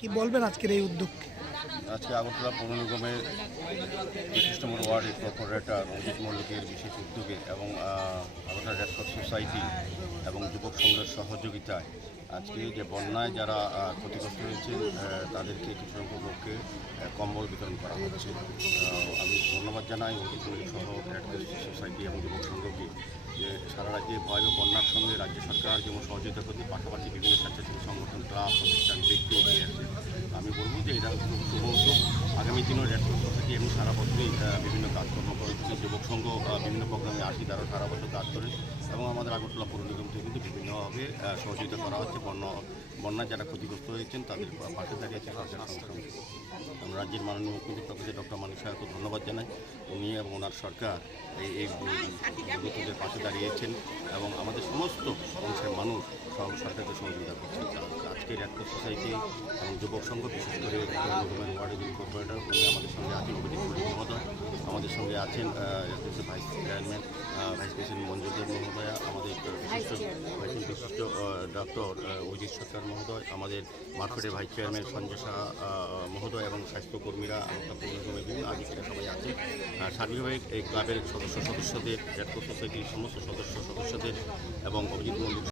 কি বলবেন আজকের এই উদ্যোগকে আজকে আগরতলা পৌর নিগমের পঁচিশ নম্বর ওয়ার্ডের কর্পোরেটর অজিত মল্লিকের বিশেষ উদ্যোগে এবং আগরতলা ক্রস সোসাইটি এবং যুবক সংঘের সহযোগিতায় আজকে যে বন্যায় যারা ক্ষতিগ্রস্ত হয়েছে তাদেরকে কিছু সংখ্যক লোককে কম্বল বিতরণ করা হচ্ছে। আমি ধন্যবাদ জানাই অজিত মল্লিক সহ ক্রস সোসাইটি এবং যুবক সংঘকে যে সারা রাজ্যে ভয়াবহ বন্যার সঙ্গে রাজ্য সরকার যেমন সহযোগিতা করতে পাশাপাশি বিভিন্ন স্বেচ্ছাসেবী সংগঠন, ক্লাব, প্রতিষ্ঠান, ব্যক্তি দিনেও রেড ক্রস সোসাইটি এমনি সারা বছরই বিভিন্ন কাজকর্ম করে থাকে। যুবক সংঘ বিভিন্ন প্রোগ্রামে আসি তারা সারা বছর কাজ করে। এবং আমাদের আগরতলা পৌর নিগম থেকে কিন্তু বিভিন্নভাবে সহযোগিতা করা হচ্ছে। বন্যা, বন্যায় যারা ক্ষতিগ্রস্ত হয়েছেন, তাদের পাশে দাঁড়িয়েছে আমরা রাজ্যের মাননীয় মুখ্যমন্ত্রী প্রফেসর ডক্টর সাহাকে ধন্যবাদ জানাই। উনি এবং ওনার সরকার এই এই বিপদের পাশে দাঁড়িয়েছেন এবং আমাদের সমস্ত অংশের মানুষ সব সরকারকে সহযোগিতা করছেন। আজকে ক্রস সোসাইটি এবং যুবক সংঘ, বিশেষ করে ওয়ার্ডের কর্পোরেটর উনি আমাদের সঙ্গে আছেন মহোদয়। আমাদের সঙ্গে আছেন vice chairman vice president Manjurdeb মহোদয়া আমাদের বিশিষ্ট বিশিষ্ট ডক্টর অজিত সরকার মহোদয় আমাদের মার্কেটের ভাইস চেয়ারম্যান সঞ্জয় শাহ মহোদয় এবং স্বাস্থ্যকর্মীরা বিভিন্ন আধিকারিকরা সবাই আছেন। সার্বিকভাবে এই ক্লাবের সদস্য সদস্যদের ক্রস সোসাইটির সমস্ত সদস্য সদস্যদের এবং অভিজিৎ মল্লিক